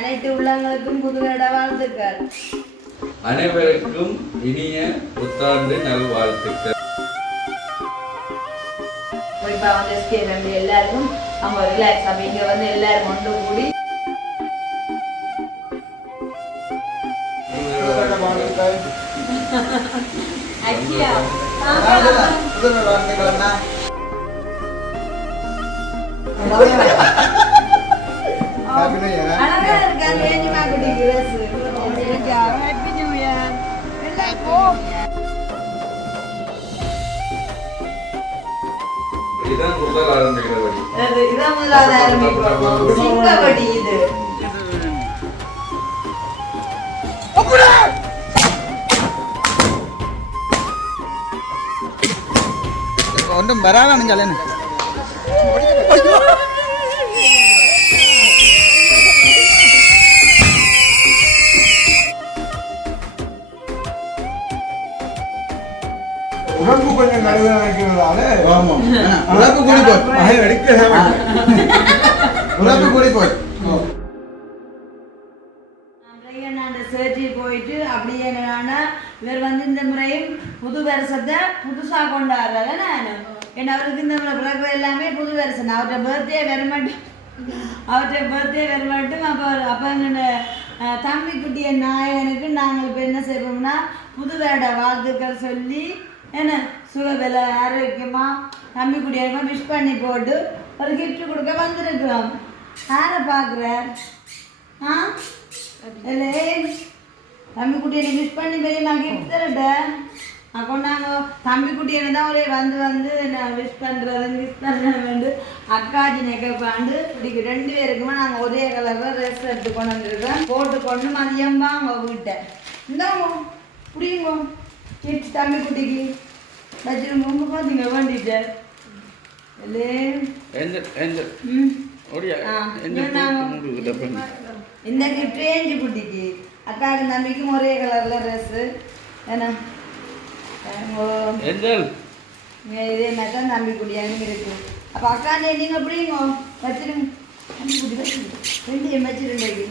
அனைத்து உள்ளங்களுக்கும் புதுவருட வாழ்த்துக்கள். அனைவருக்கும் இனிய புத்தாண்டு நல்வாழ்த்துக்கள். குறிப்பா வந்து எஸ்கே எல்லாருக்கும் அவங்க ரிலாக்ஸ் அப்ப இங்க வந்து எல்லாரும் ஒன்று கூடி இதுதான் முதல் ஆரம்பிக்கிற வழி. இதான் முதலாவது ஆரம்பிக்கிறோம். சிங்கவடி இது. ஒன்றும் வராதானு சொல்லுங்க. உடம்பு கொஞ்சம் நடுவாக உடம்பு கூடி போய் உடம்பு கூடி போய் போயிட்டு அப்படியே இவர் வந்து இந்த முறையும் புது வருஷத்தை புதுசா கொண்டாடுறாரு. நான் ஏன்னா அவருக்கு இந்த முறை பிறகு எல்லாமே புது வருஷம். அவர்கிட்ட பர்த்டே வர மட்டும் அப்போ எங்க தம்பி குட்டிய நாயகனுக்கு நாங்கள் இப்போ என்ன செய்வோம்னா புது வருட வாழ்த்துக்கள் சொல்லி என்ன சுகபல ஆரோக்கியமா தம்பி குட்டியாருக்கும் விஷ் பண்ணி போட்டு ஒரு கிஃப்ட் கொடுக்க வந்திருக்கிறோம். யாரை பார்க்குற இல்லை தம்பி குட்டியை விஷ் பண்ணி பெரியம்மா கிஃப்ட் தரட்ட கொண்டாங்க. தம்பி குட்டியை தான் ஒரே வந்து நான் விஷ் பண்ணுறது அக்காஜி நெக்கப்பாண்டு இப்படிக்கு 2 பேருக்குமே நாங்கள் ஒரே கலரில் ட்ரெஸ் எடுத்து கொண்டு வந்துருக்கோம். போட்டு கொண்டு மதியம் வாங்க வீட்டை இந்தாங்க பிடிங்க கிஃப்ட் தம்பி குட்டிக்கு வச்சிருங்க. உங்க பார்த்தீங்க வேண்டிட்டு இந்த கிஃப்ட் ஏஞ்சி குட்டிக்கு அக்காவுக்கு தம்பிக்கும் ஒரே கலர்ல ட்ரெஸ் என்ன இதே மாதிரி தான் தம்பி குட்டியாங்க இருக்கு. அப்போ அக்காண்டே நீங்க எப்படிங்க வச்சிருங்க. தம்பி குட்டி வச்சிருங்க 2 வச்சிருந்தேன்.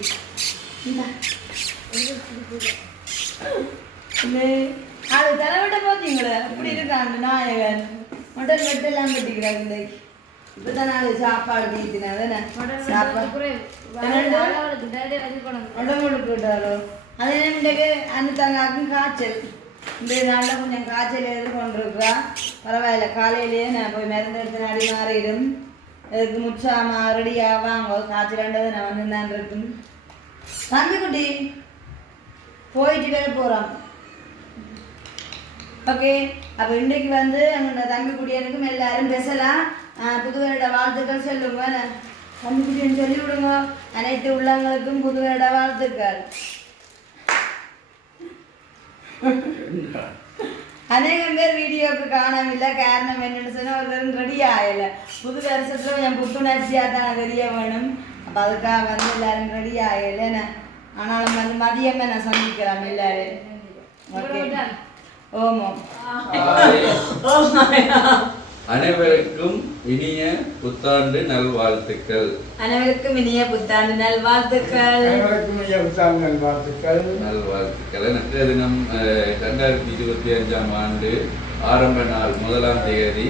அது தலைவிட்ட பார்த்தீங்களே அப்படி இருக்காங்க நாயகன் மட்டன் வெட்டெல்லாம் வெட்டிக்கிறாங்க. இப்பதான் நாள் சாப்பாடு தீத்தினாதானே சாப்பாடு உடம்புட்டாரோ அதே இன்றைக்கு அந்த தங்காக்கும் காய்ச்சல். இந்த நாளில் கொஞ்சம் காய்ச்சல் எதிர்கொண்டிருக்கிறா. பரவாயில்ல காலையிலேயே நான் போய் மருந்து எடுத்து நடி மாறிடும். அதுக்கு முச்சாமா ரெடியாக வாங்க காய்ச்சலாண்டது நான் வந்து தான் இருக்கும். தம்பி குட்டி போயிட்டு வேற போகிறோம். ஓகே அப்போ இன்றைக்கு வந்து எங்களோட தம்பி குட்டியனுக்கும் எல்லாரும் பேசலாம். புது வருட வாழ்த்துக்கள் சொல்லுங்க. தம்பி குட்டின்னு சொல்லி விடுங்க. அனைத்து உள்ளங்களுக்கும் புது வருட வாழ்த்துக்கள். அநேகம் பேர் வீடியோவுக்கு காணவில்லை. காரணம் என்னென்னு சொன்னால் ஒரு ரெடி ஆகலை. புது வருஷத்துல கொஞ்சம் புத்துணர்ச்சியாக தான் தெரிய வேணும். அப்போ அதுக்காக வந்து எல்லாரும் ரெடி ஆகலை. ஆனாலும் வந்து மதியமே நான் சந்திக்கலாம் எல்லாரும். ஓகே ஓமம். அனைவருக்கும் இனிய புத்தாண்டு நல்வாழ்த்துக்கள். அனைவருக்கும் இனிய புத்தாண்டு நல்வாழ்த்துக்கள். நல்வாழ்த்துக்கள். எனக்கு தினம் 2025ஆம் ஆண்டு ஆரம்ப நாள் 1ஆம் தேதி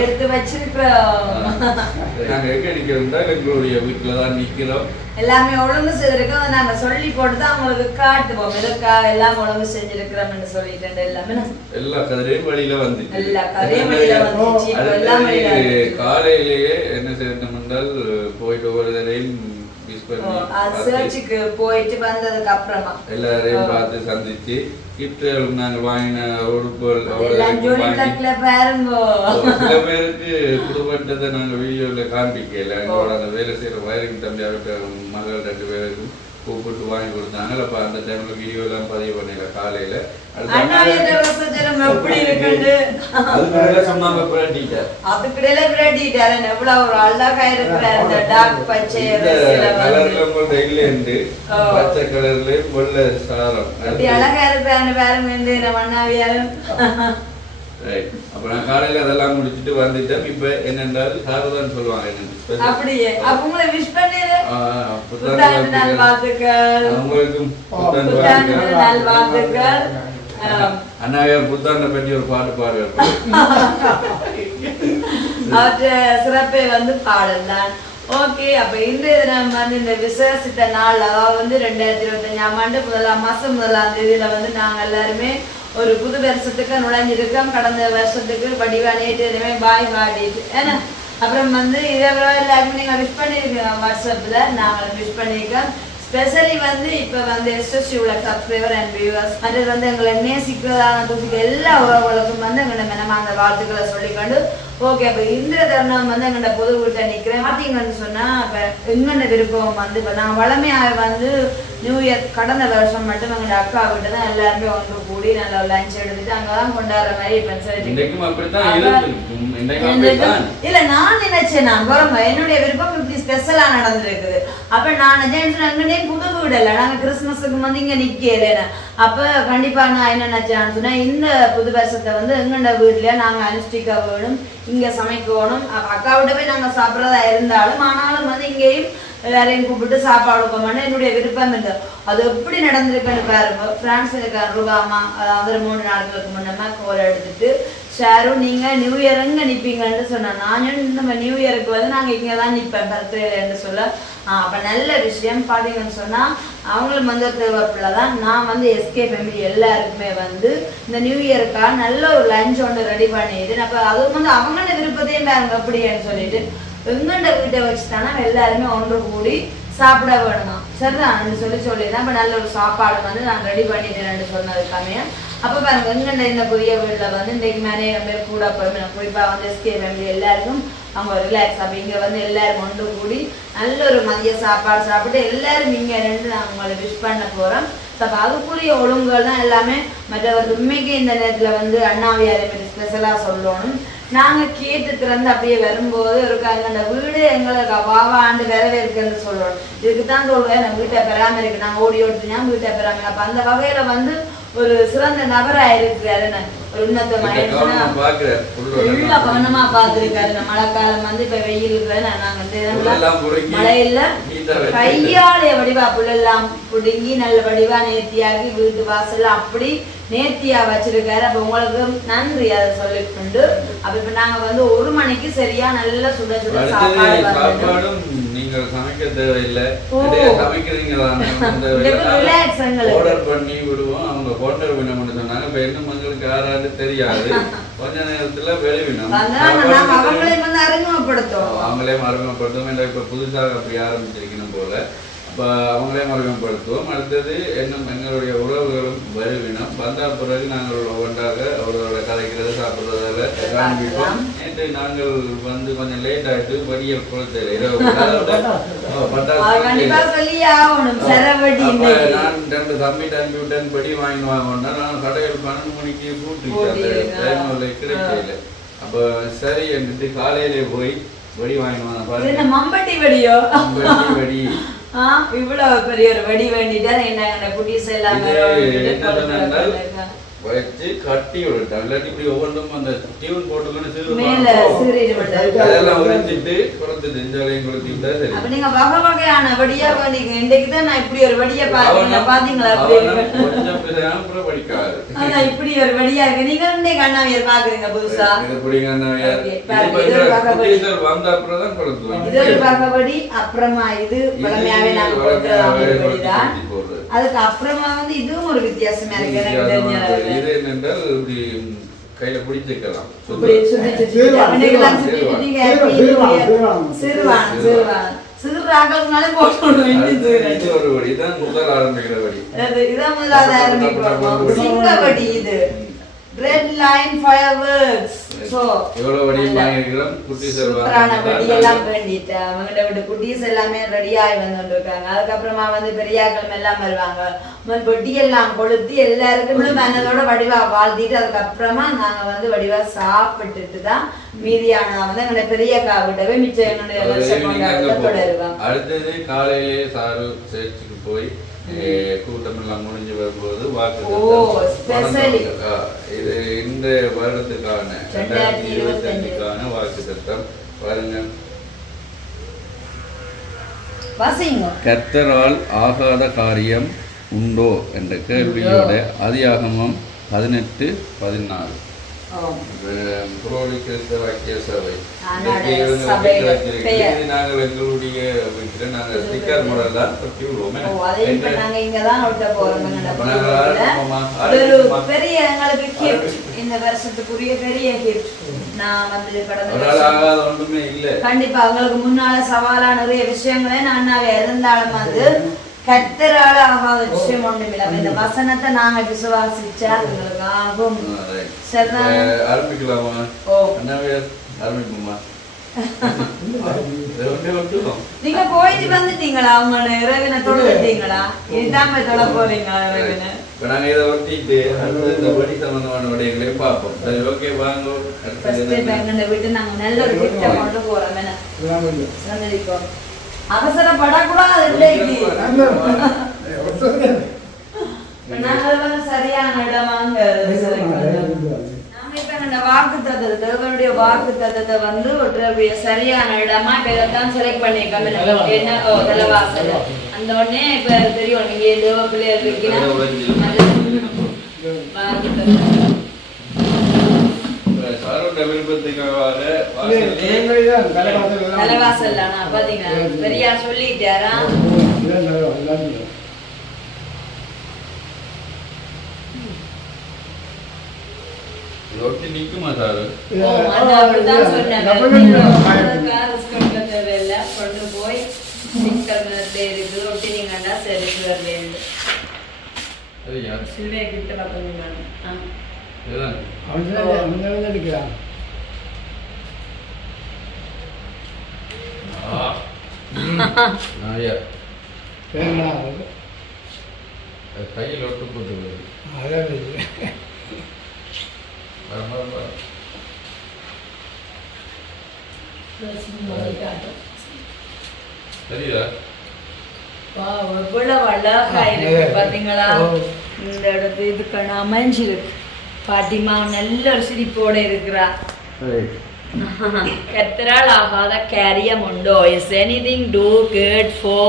எடுத்து வச்சிருக்கிறோம். நாங்க எங்க நிக்கிறோம்? எங்களுடைய வீட்டுல தான் நிக்கிறோம். எல்லாமே ஒழுங்கு செய்திருக்கோம். நாங்க சொல்லி போட்டு தான் அவங்களுக்கு காட்டுவோம். எதுக்காக எல்லாம் ஒழுங்கு செஞ்சிருக்கிறோம்னு சொல்லிட்டு எல்லா கதிரையும் வழியில வந்து காலையிலேயே என்ன செய்யணும் என்றால் போயிட்டு ஒவ்வொரு தரையும் சர்ச்சுக்கு போயிட்டு வந்ததுக்கு அப்புறமா எல்லாரையும் பார்த்து சந்திச்சு கிஃப்ட்களும் நாங்கள் வாங்கின உடுப்புகள் சில பேருக்கு குடும்பத்தை நாங்கள் வீடியோவில் காண்பிக்கல. எங்களோட அந்த வேலை செய்கிற வயரிங் தம்பியாக மகள் 2 பேருக்கும் கூப்பிட்டு வாங்கி கொடுத்தாங்க. அப்போ அந்த டைம்ல வீடியோ எல்லாம் பதிவு பண்ணல காலையில. பச்சை கலர்ல வெள்ளை சாரம் அழகா இருக்கிறாங்க. அப்ப நான் காலையில அதெல்லாம் முடிச்சுட்டு வந்துட்டேன். இப்ப என்னென்றால் சாகுதான் சொல்லுவாங்க என்னன்னு. அப்படியே அப்ப உங்களை விஷ் பண்ணிரு. புத்தாண்டு நல்வாழ்த்துக்கள். உங்களுக்கும் புத்தாண்டு நல்வாழ்த்துக்கள். அண்ணாவே புத்தாண்டை பற்றி ஒரு பாட்டு பாடுவார். அவற்ற சிறப்பை வந்து பாடல் தான். ஓகே, அப்ப இன்றைய தினம் வந்து இந்த விசேஷித்த நாள், அதாவது வந்து 2025ஆம் ஆண்டு 1ஆம் மாசம் 1ஆம் தேதியில வந்து நாங்க எல்லாருமே ஒரு புது வருஷத்துக்கு நுழைஞ்சிருக்கோம். கடந்த வருஷத்துக்கு வடிவா நேற்று பாய் பாடிட்டு ஏன்னா அப்புறம் வந்து இதே எல்லாருமே நீங்க விஷ் பண்ணிருக்கீங்க வாட்ஸ்அப்ல, நாங்க விஷ் பண்ணிருக்கோம். ஸ்பெஷலி வந்து இப்ப வந்து எஸ்எஸ்சி உள்ள சப்ஸ்கிரைபர் அண்ட் வியூவர்ஸ் மற்றது வந்து எங்களை நேசிக்கிறதான தூசிக்க எல்லா உறவுகளுக்கும் வந்து எங்களோட மனமார்ந்த வாழ்த்துக்களை சொல்லிக்கொண்டு ஓகே, அப்ப இந்த தருணம் வந்து எங்களோட பொது வீட்டை நிக்கிறேன். பார்த்தீங்கன்னு சொன்னா இப்ப எங்களோட விருப்பம் வந்து இப்ப நான் வளமையாக வந்து நியூ இயர் கடந்த வருஷம் மட்டும் எங்களோட அக்கா வீட்டு தான் எல்லாருமே ஒன்று கூடி நல்லா லஞ்ச் எடுத்துட்டு அங்கதான் கொண்டாடுற மாதிரி இல்ல நான் நினைச்சேன். நான் பாருங்க என்னுடைய விருப்பம் இப்படி ஸ்பெஷலா நடந்திருக்குது. அப்ப நான் அங்கனே புது வீடு இல்லை, நாங்க கிறிஸ்துமஸுக்கு வந்து இங்க நிக்கல. அப்ப கண்டிப்பா நான் என்ன நினைச்சேன்னு சொன்னா இந்த புது வருஷத்தை வந்து எங்கண்ட வீட்டுல நாங்க அனுஷ்டிக்க வேணும், இங்க சமைக்கணும். அக்காவிட்ட போய் நாங்க சாப்பிட்றதா இருந்தாலும் ஆனாலும் வந்து இங்கேயும் எல்லாரையும் கூப்பிட்டு சாப்பாடு கொடுக்கணும்னு என்னுடைய விருப்பம் இருந்தது. அது எப்படி நடந்திருக்குன்னு பாருங்க. பிரான்ஸ் இருக்கார் ரூபாமா, அதாவது 3 நாட்களுக்கு முன்னமா கோல் எடுத்துட்டு ஷாரும் நீங்க நியூ இயர் எங்க நிப்பீங்கன்னு சொன்னா, நானும் நம்ம நியூ இயருக்கு வந்து நாங்க இங்கதான் நிப்பேன் பர்த்டேன்னு சொல்ல. அப்ப நல்ல விஷயம் பாத்தீங்கன்னு சொன்னா அவங்களும் வந்து தேவைப்பிள்ளதான். நான் வந்து எஸ்கே ஃபேமிலி எல்லாருக்குமே வந்து இந்த நியூ இயருக்காக நல்ல ஒரு லஞ்ச் ஒன்று ரெடி பண்ணிட்டு அப்ப அதுவும் வந்து அவங்களோட விருப்பத்தையும் பாருங்க அப்படின்னு சொல்லிட்டு எங்கண்ட வீட்டை வச்சுட்டானா எல்லாருமே ஒன்று கூடி சாப்பிட வேணுமா சரிதான் சொல்லிதான் இப்ப நல்ல ஒரு சாப்பாடு வந்து நான் ரெடி பண்ணிட்டேன்னு சொன்னதுக்காமே. அப்ப பாருங்க எங்கண்ட இந்த புதிய வீட்டுல வந்து இன்றைக்கு மேலே பேர் கூட போய் குறிப்பா வந்து எஸ்கே ஃபேமிலி எல்லாருக்கும் அவங்க ரிலாக்ஸ் அப்ப இங்க வந்து எல்லாரும் ஒன்று கூடி நல்ல ஒரு மதிய சாப்பாடு சாப்பிட்டு எல்லாரும் இங்க இருந்து நாங்க உங்களை விஷ் பண்ண போறோம். அப்ப அதுக்குரிய ஒழுங்குகள் தான் எல்லாமே. மற்றவர்கள் உண்மைக்கு இந்த நேரத்துல வந்து அண்ணாவியாரை பற்றி ஸ்பெஷலா சொல்லணும். நாங்க கேட்டு திறந்து அப்படியே வரும்போது இருக்காங்க அந்த வீடு எங்களுக்கு வாவாண்டு வரவேற்குன்னு சொல்லணும். இதுக்குத்தான் சொல்றேன் நான் வீட்டை பெறாமருக்கு நாங்க ஓடி ஓடுத்துனா வீட்டை பெறாம. அப்ப அந்த வகையில வந்து ஒரு சிறந்த நபரா இருக்கிறாரு. ஒரு உன்னதமா கவனமா பாத்துருக்காரு. மழைக்காலம் வந்து இப்ப வெயில் இருக்கிறது நாங்க வந்து மழையில கையாளைய வடிவா புள்ளெல்லாம் புடுங்கி நல்ல வடிவா நேர்த்தியாகி வீட்டு வாசல்ல அப்படி நேர்த்தியா வச்சிருக்காரு. அப்ப உங்களுக்கு நன்றி அதை சொல்லிக்கொண்டு அப்ப இப்ப நாங்க வந்து 1 மணிக்கு சரியா நல்ல சுட சுட சாப்பாடு நீங்கள் சமைக்க தேவையில்லை, சமைக்கிறீங்களா ஆர்டர் பண்ணி விடுவோம். அவங்க ஹோட்டல் வினம்னு சொன்னாங்க. இப்ப என்ன மக்களுக்கு யாராவது தெரியாது, கொஞ்ச நேரத்துல வெளிவினம் அவங்களையும் அறிமுகப்படுத்துவோம். இப்ப புதுசாக அப்படி ஆரம்பிச்சிருக்கணும் போல. இப்போ அவங்களையும் அறிமுகப்படுத்துவோம். அடுத்தது இன்னும் எங்களுடைய உறவுகளும் வருவினம் வந்த பிறகு நாங்கள் ஒவ்வொன்றாக அவர்களோட கதைக்கிறது சாப்பிட்றதால காண்பிப்போம். நேற்று நாங்கள் வந்து கொஞ்சம் லேட் ஆகிட்டு வடியல் குளத்தில் இரவு நான் 2 தம்பிட்டு அனுப்பிவிட்டேன். படி வாங்கி வாங்கினா நான் கடையில் 12 மணிக்கு கூட்டிட்டு கிடைக்கல. அப்போ சரி என்று காலையிலே போய் வடி வாங்கினோம். மம்பட்டி வடியோ வடி இவ்வளவு பெரிய ஒரு வடி வேண்டிட்டார். என்ன குட்டீஸ் எல்லாமே வச்சு கட்டி விட்டான். இல்லாட்டி இப்படி ஒவ்வொன்றும் அந்த டியூன் போட்டுக்கணும் அதெல்லாம் உரைச்சிட்டு குறைச்சிட்டு இஞ்சாலையும் கொடுத்துட்டா சரி. அப்ப நீங்க வகை வகையான வடியா பண்ணீங்க. இன்றைக்கு தான் நான் இப்படி ஒரு வடியை பாத்தீங்களா? கொஞ்சம் பேசாம படிக்காது. இப்படி ஒரு வடியா இருக்கு. நீங்க இன்றைக்கு அண்ணாவியர் பாக்குறீங்க புதுசா. வந்த அப்புறம் தான் கொடுத்துருவாங்க. இது ஒரு வகை அப்புறமா இது பழமையாவே நாங்க கொடுக்குறதான். அதுக்கு அப்புறமா வந்து இதுவும் ஒரு வித்தியாசமா இருக்கு. இது என்னென்றால் இப்படி கையில பிடிச்சிக்கலாம். ஒரு வடி தான் முதல் ஆரம்பிக்கிற வடி. இதான் முதலாவது ஆரம்பிக்கிறோம். சிங்க வடி இது. Red line fireworks. So எவ்வளவு வடி வாங்கிக்கிறோம். குட்டீஸ் வடி எல்லாம் வேண்டிட்டு அவங்களோட விட்டு குட்டீஸ் எல்லாமே ரெடியாகி வந்துட்டு இருக்காங்க. அதுக்கப்புறமா வந்து பெரியாக்கள் எல்லாம் வருவாங்க. வெட்டி எல்லாம் கொளுத்தி எல்லாருக்கும் மனதோட வடிவா வாழ்த்திட்டு அதுக்கப்புறமா நாங்க வந்து வடிவா சாப்பிட்டுட்டு தான் மீதியான வந்து எங்களுடைய பெரிய காவிட்டவே மிச்சம் எங்களுடைய வருஷ கொண்டாட்டத்தை தொடருவோம். அடுத்தது காலையிலே சாரு சேர்ச்சுக்கு போய் கூட்டம் எல்லாம் முடிஞ்சு வரும்போது வாக்கு இது இந்த வருடத்துக்கான 2025க்கான வாக்கு தத்தம் பாருங்க. கர்த்தரால் ஆகாத காரியம் உண்டோ என்ற கேள்வியோட ஆதியாகமம் 18:14. நாங்கள் எங்களுடைய வீட்டில் நாங்கள் ஸ்டிக்கர் மாடல் தான் கட்டி விடுவோம். பெரிய எங்களுக்கு கிஃப்ட் இந்த வருஷத்துக்குரிய பெரிய கிஃப்ட். நான் வந்து ஒன்றுமே இல்லை. கண்டிப்பா உங்களுக்கு முன்னால சவாலான நிறைய விஷயங்களே நான் இருந்தாலும் வந்து கர்த்தரால ஆகாத விஷயம் ஒன்றுமில்லை. இந்த வசனத்தை நாங்க விசுவாசிச்சா எங்களுக்கு ஆகும். ஆரம்பிக்கலாமா? ஆரம்பிப்போமா? நீங்க போயிட்டு வந்துட்டீங்களா? உங்களோட இறைவனை தொழுதுட்டீங்களா? இதுதான் போய் தொழ போறீங்களா இறைவனை? இப்ப நாங்க இதை ஒட்டிட்டு இந்த வழி சம்பந்தமான விடயங்களையும் பார்ப்போம். சரி, ஓகே, வாங்க. வீட்டு நாங்க நல்ல ஒரு கிஃப்ட கொண்டு போறோம். சந்திரிப்போம். அவசரப்படக்கூடாது. சரியான இடமாங்க. வாக்குத்தத்தத்தை வாக்கு தத்தத்தை வந்து சரியான இடமா இப்ப இதைத்தான் செலக்ட் பண்ணிருக்கோம். என்ன தலைவாசல் அந்த உடனே இப்ப தெரியும் நீங்க தேவ பிள்ளைகள் இருக்கீங்கன்னா தலைவாசல் பாத்தீங்கன்னா பெரியா சொல்லிட்டாரா? நிக்குமா சார்? அப்படிதான் சொன்னாங்க. கொண்டு போய் இருக்கு ஒட்டி நீங்கண்டா சரி சில்வே கிட்ட கையில் ஒட்டு போட்டு சரியா? எவ்வளவு அழகா இருக்கு பாத்தீங்களா? இந்த இடத்து இதுக்கான அமைஞ்சிருக்கு. பாட்டிமா நல்ல ஒரு சிரிப்போட இருக்கிறா. கர்த்தரால் ஆகாத காரியம் உண்டோ? Is anything do good for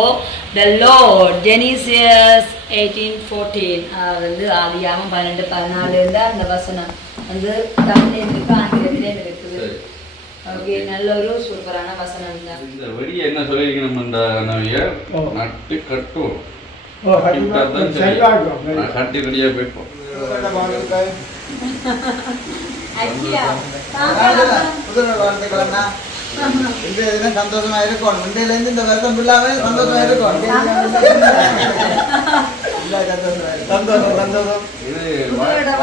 the Lord? Genesis 18:14. வந்து ஆதியாகமம் 12:14 அந்த வசனம் வந்து தமிழ்லயும் இருக்கு, ஆங்கிலத்திலயும் இருக்குது. ஓகே, நல்ல ஒரு சூப்பரான வசனம் தான். இந்த வெடி என்ன சொல்லிருக்கணும்டா நட்டு கட்டுவோம். கட்டி கடியா போய்ப்போம். சந்தோஷமா இருக்கும். முண்டையில இருந்து இந்த வருஷம் ஃபுல்லாவே சந்தோஷமா இருக்கும்.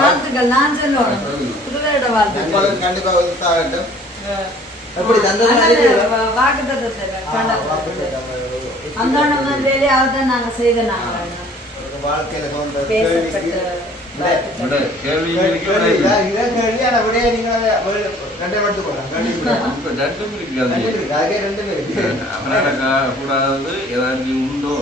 வாழ்த்துக்கள் நான் சொல்லுவேன். புதுவேட வாழ்த்துக்கள் கண்டிப்பா உற்சாகட்டும். நாங்க செய்த கூடாது ஏதாவது உண்டோ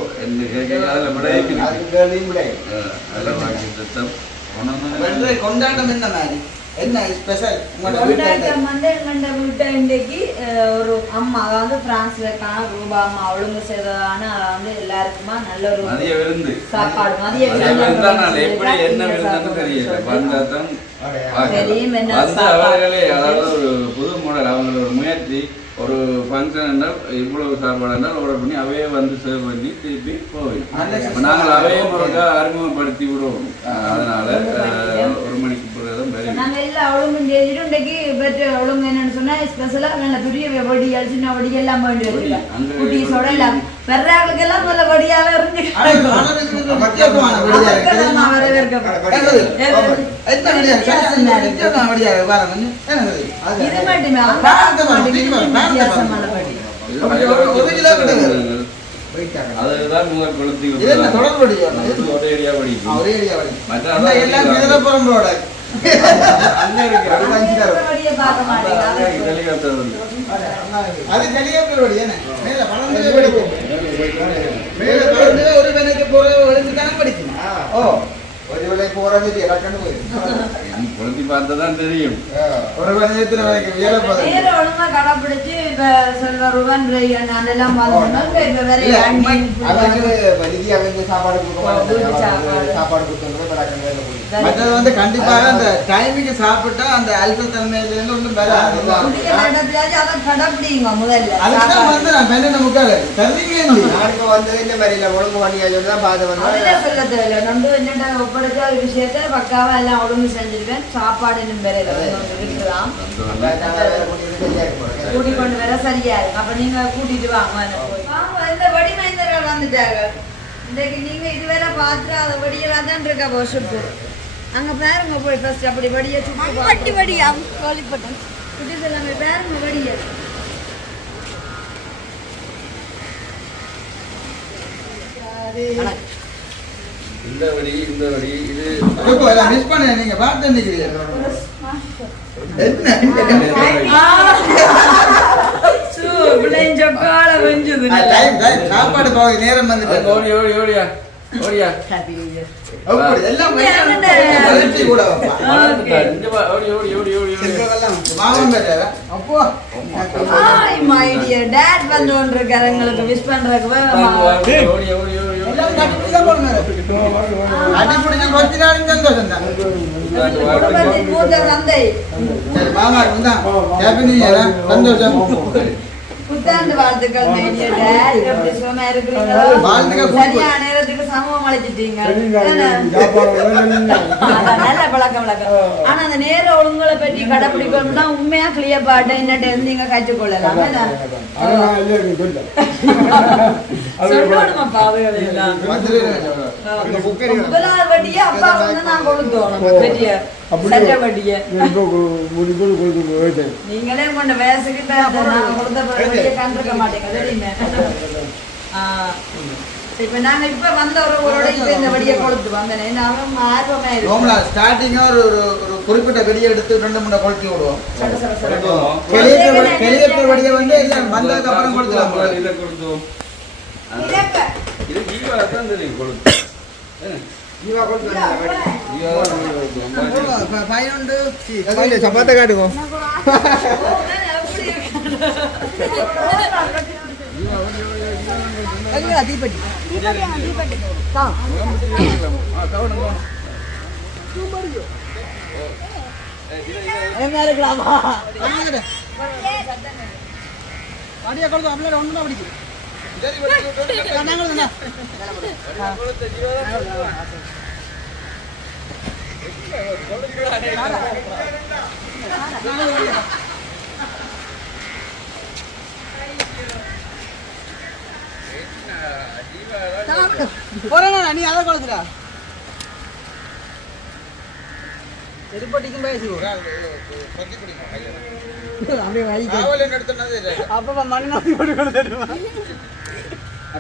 கொண்டாட்டம் என்ன மாதிரி என்ன ஸ்பெஷல் கொண்டாட்டம் வந்து எங்கண்ட வீட்டை இன்றைக்கு ஒரு அம்மா அதாவது பிரான்ஸ்ல இருக்கான ரூபா அம்மா அவளுங்க செய்ததான வந்து எல்லாருக்குமா நல்ல ஒரு சாப்பாடு மதிய அவர்களே அதாவது ஒரு புது மாடல் அவங்களோட முயற்சி ஒரு ஃபங்க்ஷன் என்றால் இவ்வளவு சாப்பாடு என்றால் ஆர்டர் பண்ணி அவையே வந்து சர்வ் பண்ணி திருப்பி போவோம். நாங்கள் அவையே முறைக்கா அறிமுகப்படுத்தி விடுவோம். அதனால ஒரு மணிக்கு நாங்கள் எல்லாம் அவளுங்க இருண்டைக்கு பெற்று அவளுங்க என்னன்னு சொன்னா ஸ்பெஷலா நல்ல பெரிய வடியால் சின்ன வடி எல்லாம் வேண்டி குட்டீஸோட எல்லாம் வர்றவங்களுக்கு எல்லாம் நல்ல வடியால இருந்து இது மட்டுமே அதுதான் முதல் கொளுத்தி அங்க இருக்கு. அது அஞ்சு தரம். வடியை பார்க்க மாட்டீங்க ஹெலிகாப்டர் வந்து. அது ஹெலிகாப்டர் வழி என்ன மேல பறந்து வெடிக்கும் மேல பறந்து ஒரு வேலைக்கு போற விழுந்து தானே படிக்கும் ஓ ஒரு வேலைக்கு போறது இலக்கணம் போயிடும் குழந்தை பார்த்ததான் தெரியும். ஒரு வேலையத்துல வேலைக்கு வேலை போகுது நேர ஒழுங்கா கடைப்பிடிச்சு இப்ப செல்வ ரூபன் ரேயன் அதெல்லாம் பார்த்தோம்னா இப்ப வேற அதுக்கு வலிக்கு அவங்க சாப்பாடு கொடுக்க சாப்பாடு கொடுத்தோம் மற்றது வந்து கண்டிப்பாக அந்த டைமுக்கு சாப்பிட்டா அந்த அல்ப தன்மையில இருந்து ஒன்றும் வராது அதை கடைப்பிடிங்க முதல்ல அதுதான் வந்து நான் பன்னெண்டு முக்கால் தருவீங்க நாளைக்கு வந்து இந்த மாதிரி இல்லை ஒழுங்கு பண்ணியா தான் பார்த்து வந்து அதெல்லாம் சொல்ல தேவையில்ல நொண்டு என்னட்ட ஒப்படைச்ச ஒரு விஷயத்த பக்காவா எல்லாம் ஒழுங்கு செஞ்சிருக்கேன் சாப்பாடு இன்னும் வேற இருக்கலாம் கூட்டி கொண்டு வர சரியா இருக்கும் அப்ப நீங்க கூட்டிட்டு வாங்க இந்த வடிமைந்தர்கள் வந்துட்டாங்க இன்றைக்கு நீங்க இதுவரை பாத்துறாத வடியெல்லாம் தான் இருக்கா வருஷத்து அங்க பாருங்க போய் ஃபர்ஸ்ட் அப்படி வடிய சுத்தி வடியா கோழிப்பட்டம் குட்டி சொல்லாம பாருங்க வடிய இந்த வடி இது மிஸ் பண்ண நீங்க பார்த்து நிக்கிறீங்க சாப்பாடு போக நேரம் வந்து ஓடி ஓடி ஓடியா ஓடியா எல்லாம் கூட ஓடி ஓடி ஓடி ஓடி மாமன் பேர அப்போ மை டியர் டாட் வந்து ஒன்றிருக்காரு எங்களுக்கு விஷ் பண்றதுக்கு ஓடி ஓடி ஓடி எல்லாம் கட்டிதான் போடுங்க அடிப்படிச்சு கொஞ்ச நாளும் சந்தோஷம் தான் குடும்பத்தின் மூத்த தந்தை சரி மாமா இருந்தான் ஹாப்பி நியூ இயர் சந்தோஷம் புத்தாண்டு வாழ்த்துக்கள் மை டியர் டாட் எப்படி சும்மா இருக்கிறீங்களோ வாழ்த்துக்கள் சரியா நேரத்துக்கு சமூகம் அழைச்சிட்டீங்க நல்ல பழக்கம் ஆனா அந்த நேர ஒழுங்குகளை பற்றி கடைப்பிடிக்கணும்னா உண்மையா கிளியர் பாட்டு என்னட்ட இருந்து நீங்க கற்றுக்கொள்ளலாம் சொல்லணுமாப்பா அவைகளை எல்லாம் முதலாவது வட்டியை அப்பா வந்து நான் கொடுத்தோம் பெரிய சட்ட வட்டியை நீங்களே கொண்ட வயசுக்கிட்ட நாங்க கொடுத்த வட்டியை கண்டிருக்க மாட்டேங்க தெரியுமே இப்ப நாங்க இப்ப வந்த ஒருவரோட இப்ப இந்த வடியை கொடுத்து வந்தேன் அவன் ஆர்வமே ரோம்லா ஸ்டார்டிங்கா ஒரு ஒரு குறிப்பிட்ட வெடியை எடுத்து ரெண்டு மூணு கொளுத்தி விடுவோம் கெளியப்ப வெடியை வந்து எல்லாம் வந்ததுக்கு அப்புறம் கொடுத்துலாம் இதை கொடுத்தோம் இது ஜீவா தான் தெரியும் கொடுத்து ஜீவா கொளுத்து பயனுண்டு சப்பாத்தை காட்டுக்கோ நீ அதை கொடுத்துடா திருப்பட்டிக்கும் பேசி அப்ப மண்ணு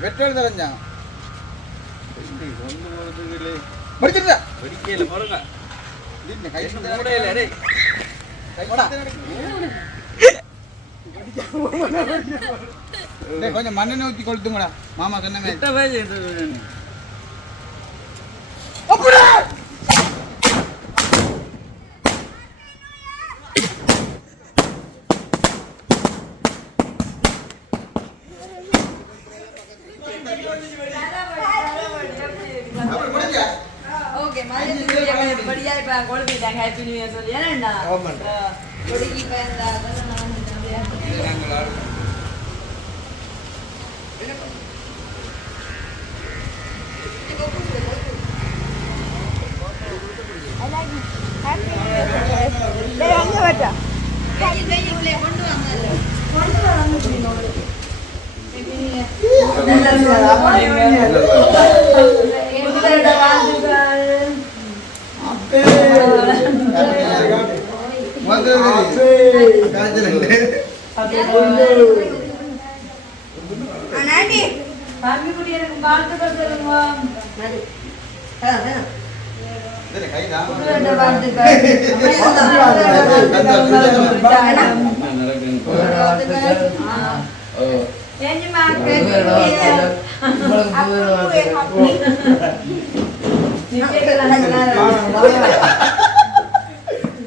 பெட்ரோல் தலைஞ்சான் படிச்சிருந்தா வெடிக்கையில பாருங்க கொஞ்சம் மண்ணெண்ணெய் ஊற்றி கொளுத்துங்கடா மாமா சொன்னமே ஓகே மாதிரி படியா இப்ப கொழுப்பிட்டாங்க ஹாப்பி நியூ இயர் சொல்லி ஏன்னா கொடிக்கு பேந்தா இதுல கைதான் புதுவருட வாழ்த்துக்கள். என்ன நடக்குன்னு ஏஞ்சுமா,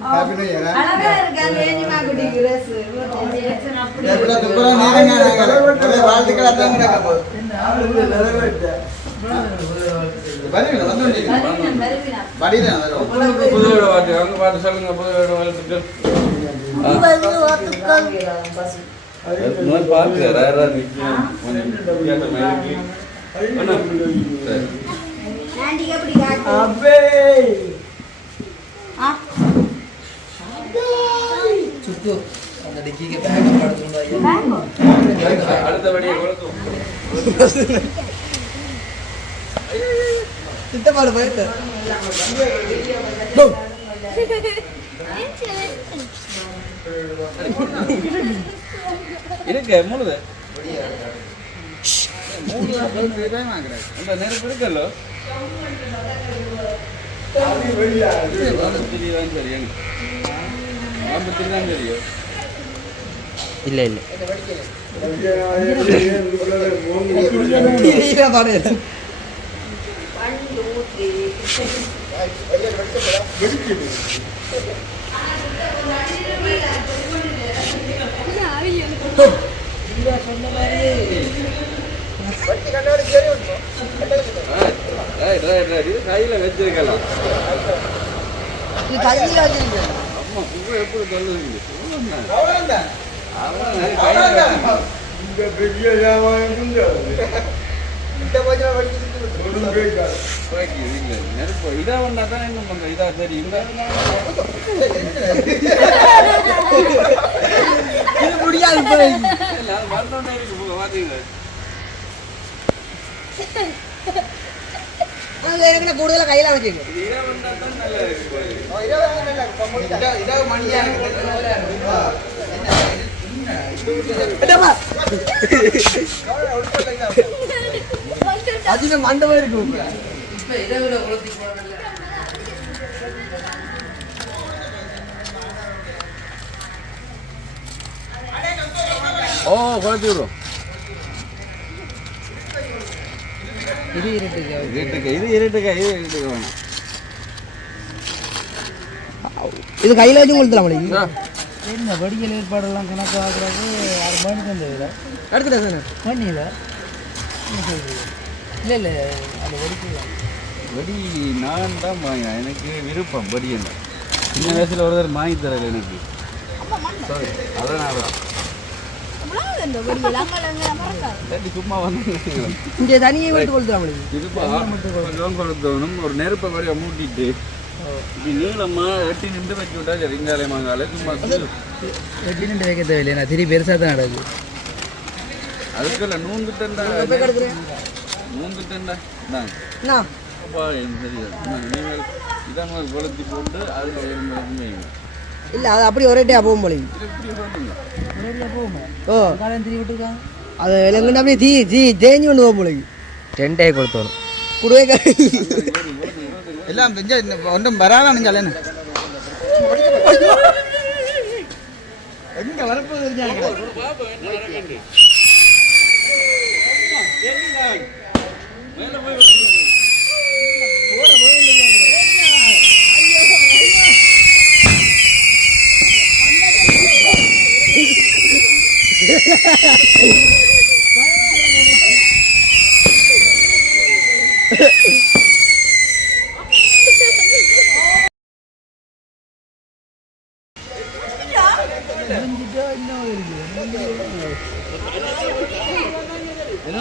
ஹாப்பி நியூ இயர் அழகா இருக்காங்க ஏஞ்சுமா குட்டிக்கு dress. எப்படா துப்புரா நேரங்க ஒரே வாழ்த்துக்கள் அதான் கிடக்கு வருவீங்க வந்து படிதான் வரும் உங்களுக்கு புதுவருட வாழ்த்து அங்க பார்த்து சொல்லுங்க புதுவருட வாழ்த்துக்கள் பார்க்க ரேரா நிற்கும் கொஞ்சம் வித்தியாசமா இருக்கு அண்ணா, சரி. சுத்து அந்த டிக்கிக்கு பேக் படுத்துறாங்க அடுத்தபடியே கொடுக்கும் சித்தப்பாடு போயிட்டு இருக்கு மூணுது அந்த நெருப்பு இருக்கல்லோ தெரியும் தெரியும் தெரியும் இல்ல இல்ல பாடு கையில வச்சிருக்கலாம் கையில வச்சிருக்கேன் அம்மா புகை எப்படி சொல்லுவீங்க இந்த பெரிய வியாபாரம் நெருப்பு இதா வந்தா தான் என்ன பண்ற இதா சரி இந்த இது முடியாது மறந்தோன்னே இருக்கு புகை பாத்தீங்க கூடுதலா கையில வச்சிருக்கேன் இது இதா வந்தா தான் நல்லா இருக்கு இதாவது மணியா அதிக மண்டபம் இருக்கு ஓ குழந்தை விடும் இது இருட்டுக்கு இருட்டுக்க வேணும் இது கையில வச்சு கொடுத்துலாம் என்ன வடிகள் ஏற்பாடெல்லாம் கணக்கு ஆகுறது 6 மணிக்கு வந்தது அடுத்துட்டா சார் பண்ணியில என்ன சொல்றது இல்லை இல்லை அது வடிக்கலாம் வடி நான் தான் வாங்க எனக்கு விருப்பம் வடி என்ன சின்ன வயசில் ஒரு தடவை வாங்கி தரல எனக்கு சாரி அதனால தான் இல்லாட்டி சும்மா வந்து இங்கே தனியை விட்டு கொடுத்துலாம் கொஞ்சம் கொடுத்தவனும் ஒரு நெருப்பை வரைய மூட்டிட்டு இப்படி நீளமா வெட்டி நின்று வச்சு விட்டா சரி இங்காலே மாங்காலே சும்மா வெட்டி நின்று வைக்க தேவையில்லை நான் திரி பெருசாக தான் நடக்குது அதுக்குள்ள நூந்துட்டேன்டா இந்தாங்க அப்பா எனக்கு தெரியாது நீங்கள் இதான் ஒரு குளத்தி போட்டு அதில் வைங்க இல்லை அது அப்படி ஒரேட்டே போகும் போல இப்படி போட்டுங்க நேரில் போகுமா ஓ காலையில் திரி விட்டுருக்காங்க அது விலங்குன்னு அப்படியே தேஞ்சு கொண்டு போகும் போல டென்ட்டே கொடுத்தோம் குடுவே எல்லாம் ஒன்றும் வராதான் எங்க வரப்போது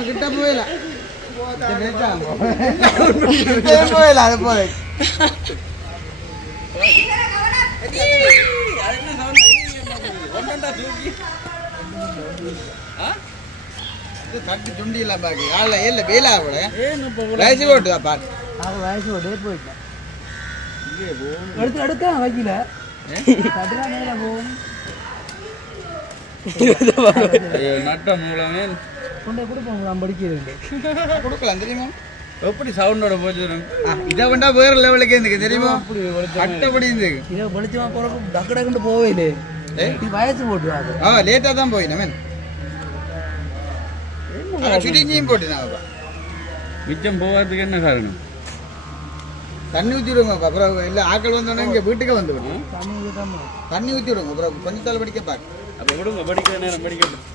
கிட்ட போயில போயில அது போய் கட்டு துண்டி எல்லாம் பாக்கி ஆள் இல்ல வேலா கூட வயசு போட்டு பாட்டு 6 வயசு ஒரே போயிட்டேன் எடுக்க வைக்கல அதெல்லாம் மேலே போகும் நட்ட மூலமே கொண்டே கொடுப்போம் நான் படிக்கிறது கொடுக்கலாம் தெரியுமா எப்படி சவுண்டோட போச்சு இதை வேண்டா வேற லெவலுக்கு இருக்கு தெரியுமா கட்டப்படி இருக்கு இதை வெளிச்சமா போறப்ப டக்கு டக்குன்னு போவே இல்லை இது வயசு போட்டுருவாங்க லேட்டாக தான் போயினேன் சுட்டிங்கையும் போட்டுனாப்பா மிச்சம் போகிறதுக்கு என்ன காரணம் தண்ணி ஊற்றி விடுங்க அப்புறம் இல்லை ஆக்கள் வந்தோடனே இங்கே வீட்டுக்கு வந்து விடும் தண்ணி ஊற்றி விடுங்க அப்புறம் கொஞ்சம் தாள் படிக்க பார்க்க அப்போ விடுங்க படிக்கிற நேரம் படிக்கட்டும்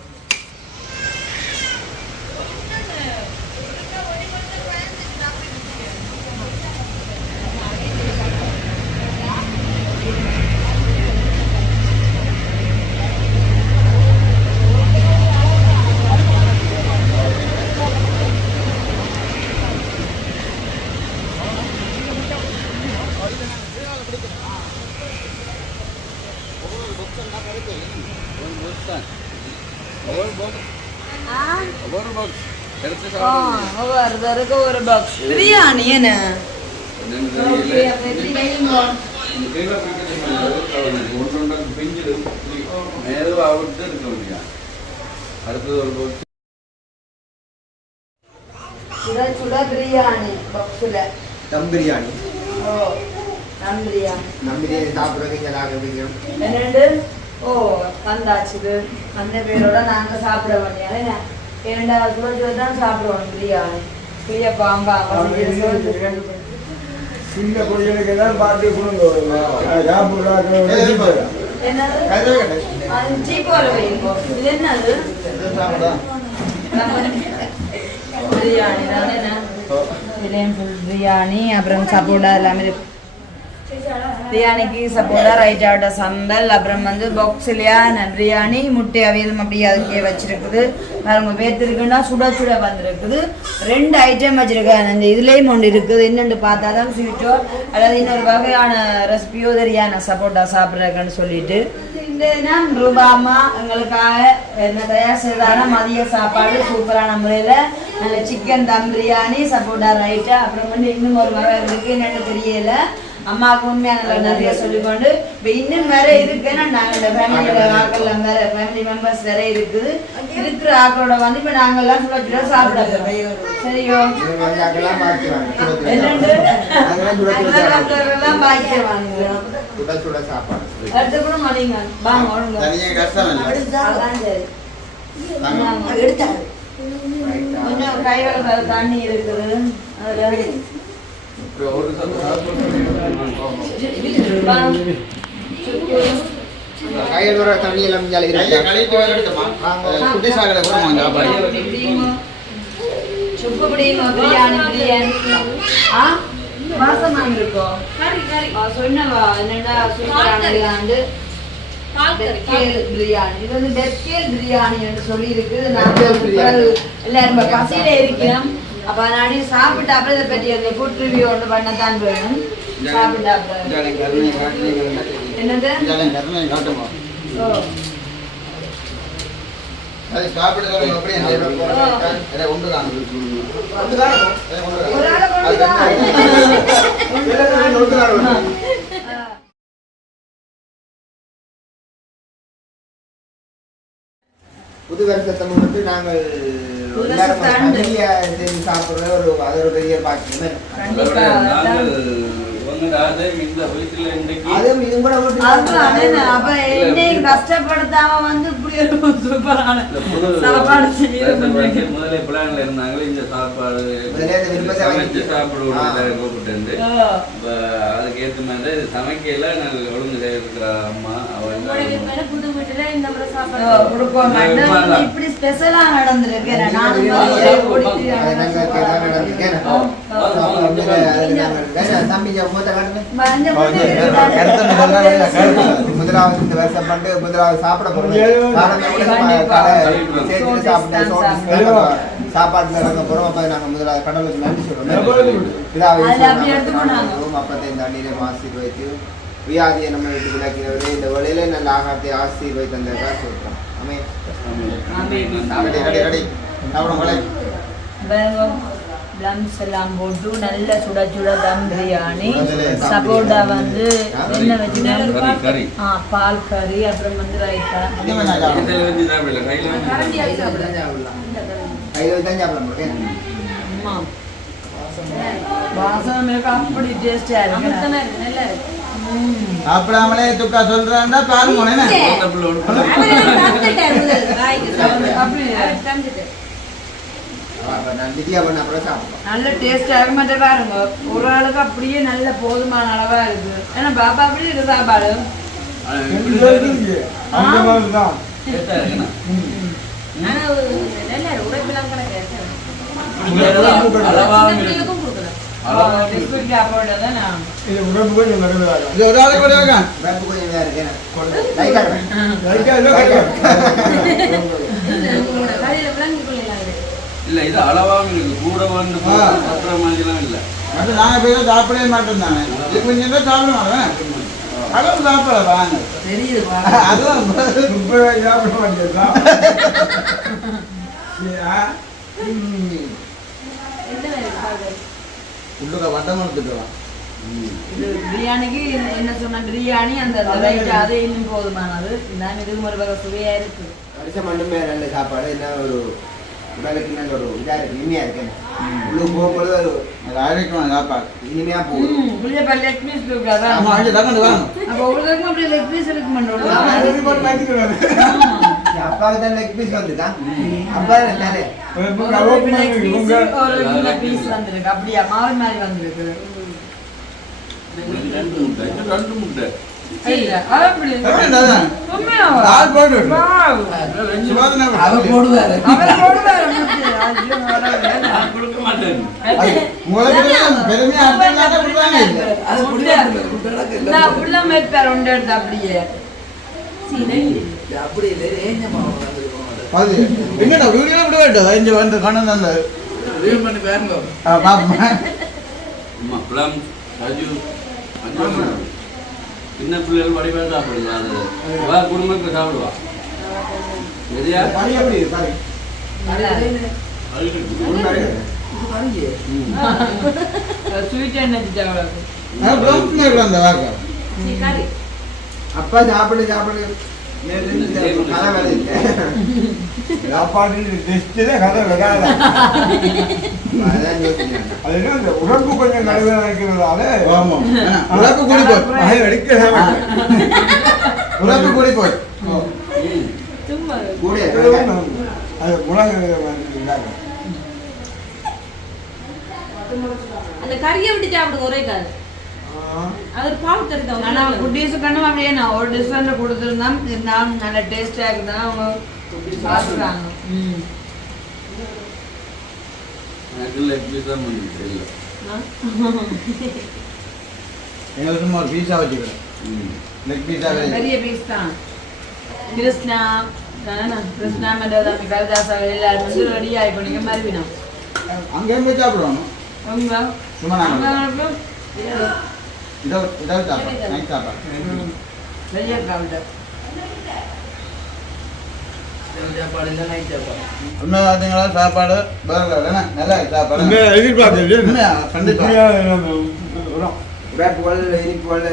ஒவ்வொருத்தருக்கு ஒரு பாக்ஸ் பிரியாணி என்ன சுட சுட பிரியாணி பாக்ஸ்ல தம் பிரியாணி ஓ தம் பிரியாணி நம் பிரியாணி சாப்பிட்றதுக்கு எல்லாரும் பிடிக்கும் என்னண்டு ஓ வந்தாச்சுது அந்த பேரோட நாங்க சாப்பிட வேண்டிய ஏண்டா சுட சுட தான் சாப்பிடுவோம் பிரியாணி பிரிய பாம்பா சின்ன பொடிகளுக்கு தான் பார்த்து கொடுங்க என்னது அது சீப்போல வைப்போம் இது என்னது பிரியாணி தானே பிரியாணி அப்புறம் சப்போட்டா எல்லாமே பிரியாணிக்கு சப்போட்டா ரைட்டாவோட சம்பல் அப்புறம் வந்து பாக்ஸ்லையா பிரியாணி முட்டை அவியலும் அப்படி அதுக்கே வச்சிருக்குது அவங்க பேர்த்துருக்குன்னா சுட சுட வந்திருக்குது 2 ஐட்டம் வச்சிருக்காங்க இந்த இதுலேயும் ஒன்று இருக்குது என்னென்னு பார்த்தா தான் ஸ்வீட்டோ அதாவது இன்னொரு வகையான ரெசிபியோ தெரியான சப்போட்டா சாப்பிட்றதுக்குன்னு சொல்லிட்டு இந்த ரூபாமா எங்களுக்காக என்ன தயார் செய்தானா மதிய சாப்பாடு சூப்பரான முறையில் நல்ல சிக்கன் தம் பிரியாணி சப்போட்டா ரைட்டா அப்புறம் வந்து இன்னும் ஒரு வகை இருக்குது என்னென்னு தெரியல அம்மாவுக்கு உண்மையான நிறைய சொல்லிக்கொண்டு இப்போ இன்னும் வேற இருக்குன்னா நாங்கள் இந்த ஃபேமிலியில் ஆக்கெல்லாம் வேற ஃபேமிலி மெம்பர்ஸ் வேற இருக்குது இருக்கிற ஆக்களோட வந்து இப்போ நாங்கள்லாம் சுட சுட சாப்பிட சரியோ எல்லாம் பாக்கிய வாங்குறோம் அடுத்து கூட மணிங்க வாங்க அதான் சரி எடுத்தாரு கொஞ்சம் கைகள் தண்ணி இருக்குது அதில் கையோட தண்ணி எல்லாம் சுப்பு பிடிக்கும் பிரியாணி பிரியாணி வாசமாக இருக்கும் சொன்னவா என்னடா சூப்பரானது பிரியாணி இது வந்து பெட்கேல் பிரியாணி என்று சொல்லி இருக்குது நாங்கள் எல்லாரும் பசியில இருக்கிறோம் அப்ப நாடி சாப்பிட்டு அப்புறம் இதை பற்றி அந்த ஃபுட் ரிவ்யூ ஒன்று பண்ணத்தான் வேணும் சாப்பிட்டு அப்புறம் என்னது ஓ அது சாப்பிடுறது அப்படியே ஒன்று தான் ஒரு ஆளை புது வருஷத்தை முன்னிட்டு நாங்கள் சாப்பிடுற ஒரு பெரிய பாக்கியம் கஷ்டப்படுத்தாம வந்து இப்படி ஒரு சூப்பரான சாப்பாடு முதல்ல பிளான்ல இருந்தாங்க இந்த சாப்பாடு கூப்பிட்டு அதுக்கு ஏற்ற மாதிரி சமைக்கல நாங்கள் ஒழுங்கு செய்திருக்கிற அம்மா புது வீட்டுல இந்த முறை சாப்பாடு கொடுப்போம் இப்படி ஸ்பெஷலா நடந்திருக்கு முதலாவது இந்த வருஷம் பண்ணி முதலாவது சாப்பிட போறோம் சாப்பாட்டுல இறங்க போறோம் அப்ப நாங்க முதலாவது கடவுளுக்கு நன்றி சொல்றோம் அப்பத்தை இந்த அண்ணீரை ஆசீர்வதித்து வியாதியை நம்ம விட்டு விளக்கிறவரே இந்த வழியில நல்ல ஆகாரத்தை ஆசீர்வதி தந்ததா சொல்றோம் எல்லாம் போட்டு நல்ல சுட சுட தம் பிரியாணி சப்போட்டா வந்து என்ன வச்சுட்டு பால் கறி அப்புறம் வந்து ரைத்தா வாசம் அப்படி டேஸ்டா இருக்கு நல்லா இருக்கு. சாப்பிடாமலே துக்கா சொல்றாண்டா பாருங்க என்ன அந்த பிள்ளை ஒன்று நல்ல டேஸ்டாக மட்டும் பாருங்க ஒரு ஆளுக்கு அப்படியே நல்ல போதுமான அளவா இருக்கு ஏன்னா பாப்பா அப்படி இருக்கு சாப்பாடு அந்த மாதிரி தான் ஆனா நல்லா இருக்கு. உடைப்பெல்லாம் கிடையாது. அளவாக பிள்ளைகளுக்கும் கொடுக்கலாம். பிஸ்கட் சாப்பாடு தான் நான் இது உடம்பு கொஞ்சம் நிறைவேறாங்க இது ஒரு ஆளு கூட இருக்கா உங்களோட கடையில விளங்கி கொள்ளலாம் இது. இல்லை இது அளவாகவும் இருக்கு கூட வந்து சாப்பிட்ற மாதிரிலாம் இல்லை அது நாங்க போய் சாப்பிடவே மாட்டோம் தானே இது கொஞ்சம் தான் சாப்பிடுவாங்க அளவு சாப்பிட வாங்க தெரியுது அதுதான் சாப்பிட மாட்டேன் என்ன இருக்கு பாருங்க. உள்ளுக்க வட்டம் எடுத்துக்கலாம் இது பிரியாணிக்கு என்ன சொன்ன பிரியாணி அந்த ரைட் அது இன்னும் போதுமானது நான் இதுவும் ஒரு வகை சுவையா இருக்கு வருஷம் மட்டுமே நல்ல சாப்பாடு என்ன ஒரு உடலுக்கு நல்ல ஒரு இதாக இருக்கு இனிமையா இருக்கு உள்ளே போகும்போது ஒரு அது அழைக்கணும் சாப்பாடு இனிமையா போகும் புளிய பல் லெக் பீஸ் இருக்காதா ஆமா அங்கே தக்கண்டு வாங்க அப்போ ஒவ்வொருத்தருக்கும் அப்படி லெக் பீஸ் இருக்கு பண்ணுறோம் அப்பாவுக்கு தான் லெக் பீஸ் வந்துதான் அப்பா தானே ஒரு பீஸ் வந்திருக்கு அப்படியா மாறி மாறி வந்திருக்கு ரெண்டு முட்டை இல்ல அது அப்படி உண்மையாவா? ஆள் போட்டு வாவ். சுவாதனை அவர் போடுவாரு முத்து. ஐயோ, கடவுளே. நான் கொடுக்க மாட்டேன் உங்களுக்கு பெருமையா அர்த்தம் விடுவாங்க நான் அப்படிதான் வைப்பார் ஒன்று எடுத்து அப்படியே அது எங்கடா வீடியோ விட வேண்டாம் இங்க வந்து கொண்டு வந்து பண்ணி பாருங்க பாப்பா அம்மா பிளம் கஜு சின்ன பிள்ளைகள் வடிவாக சாப்பிடுங்க அது வா குடும்பத்தை சாப்பிடுவா சரியா ஸ்வீட் என்ன அந்த வாக்கம் கறி. அப்பா சாப்பிடு சாப்பிடு கதை வேலை இல்லை சாப்பாடு டெஸ்ட்டில் கதை விடாத அதான் யோசிக்கிறேன் அது என்ன இந்த உடம்பு கொஞ்சம் நிறைவேற வைக்கிறதால ஆமாம் உழைப்பு கூடி போய் அதை அடிக்க உழைப்பு கூடி போய் சும்மா கூட அது முழங்க அந்த கறியை விட்டு சாப்பிடுங்க ஒரே காது. அது ஒரு பாவு கறி தான். ஆனா குட்டீஸு கண்ணும் அப்படியே நான் ஒரு டிஸ்கவுண்ட் கொடுத்துருந்தேன் இருந்தாலும் நல்ல டேஸ்டாக இருக்குதான் அவங்க சாப்பிட்றாங்க எனக்கு லெக் பீஸ் தான் பண்ணிட்டு இல்லை எங்களுக்கு சும்மா ஒரு பீஸா வச்சுக்கிறேன் லெக் பீஸா பெரிய பீஸ் தான் கிருஷ்ணா கிருஷ்ணா மெண்டதாமி கவிதாசா எல்லாரும் வந்து ரெடி ஆகிப்போம் நீங்கள் மறுவினோம் அங்கேயும் போய் சாப்பிடுவோம் அவங்க சும்மா நாங்கள் அவங்க இதோ சாப்பாடு நைட் சாப்பாடு வெளியே காவிட்ட உண்மை பார்த்தீங்களா சாப்பாடு நல்லா சாப்பாடு எதிர்பார்த்து உண்மையா கண்டிப்பா வேப்புகள் இனிப்புகள்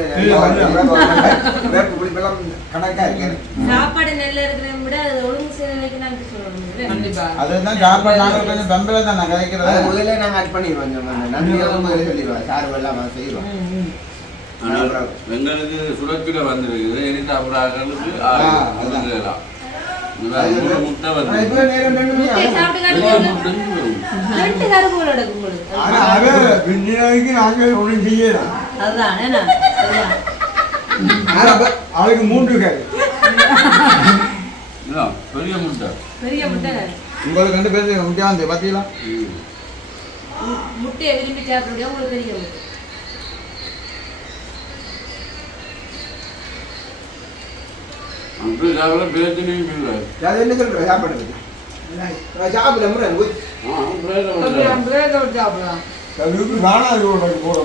வேப்பு குடிப்பெல்லாம் கணக்காக இருக்கேன் சாப்பாடு நெல்ல இருக்கிறத விட அது ஒழுங்கு செய்யறதுக்கு நான் சொல்லணும். கண்டிப்பா அதுதான் சாப்பாடு நாங்கள் கொஞ்சம் தம்பில தான் நான் கிடைக்கிறது அது முதல்ல நாங்கள் ஆட் பண்ணிடுவோம் நன்றி முதல்ல சொல்லிடுவோம் சார் எல்லாம் செய்வோம் ஆனால் எங்களுக்கு சுரக்கிட வந்திருக்குது இனி சாப்பிடாக்களுக்கு வந்துடலாம் முட்டை வந்து இப்போ நேரம் முட்டையை சாப்பிட்டு ரெண்டு கரும்புகள் எடுக்கும் உங்களுக்கு. ஆனால் அதை பின்னாடிக்கு நாங்கள் ஒன்றும் செய்யலாம் அதுதான் என்ன அவளுக்கு 3 கறி இல்லை பெரிய முட்டை பெரிய முட்டை உங்களுக்கு 2 பேருக்கு முக்கியம் பார்த்தீங்களா முட்டையை விரும்பி சாப்பிடுறோம் உங்களுக்கு பெரிய முட்டை. அப்படி சாப்பிட பேச்சுனையும் இல்லை அது என்ன சொல்கிறேன் சாப்பாடு சாப்பிட முறை பிரேத விட்டு சாப்பிடலாம் அதுக்கு நானாக போட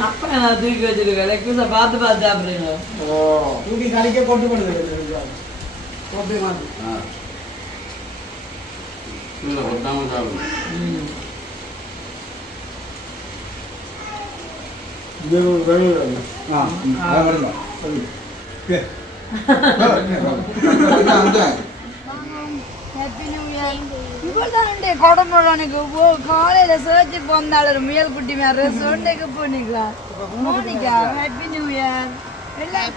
அப்பா நான் தூக்கி வச்சிருக்கேன் லெக்கூசை பார்த்து பார்த்து சாப்பிடுறீங்க தூக்கி கறிக்க கொண்டு போடுது இல்லை ஒட்டாமல் சாப்பிடும் இது வேணும் ஆ இவ்வளோதானே கொடம்புறவனுக்கு காலையில சர்ச்சுக்கு வந்தாள் ஒரு முயல் குட்டி மாதிரி சோண்டைக்கு போனீங்களா மோனிகா ஹாப்பி நியூ இயர் எல்லாம்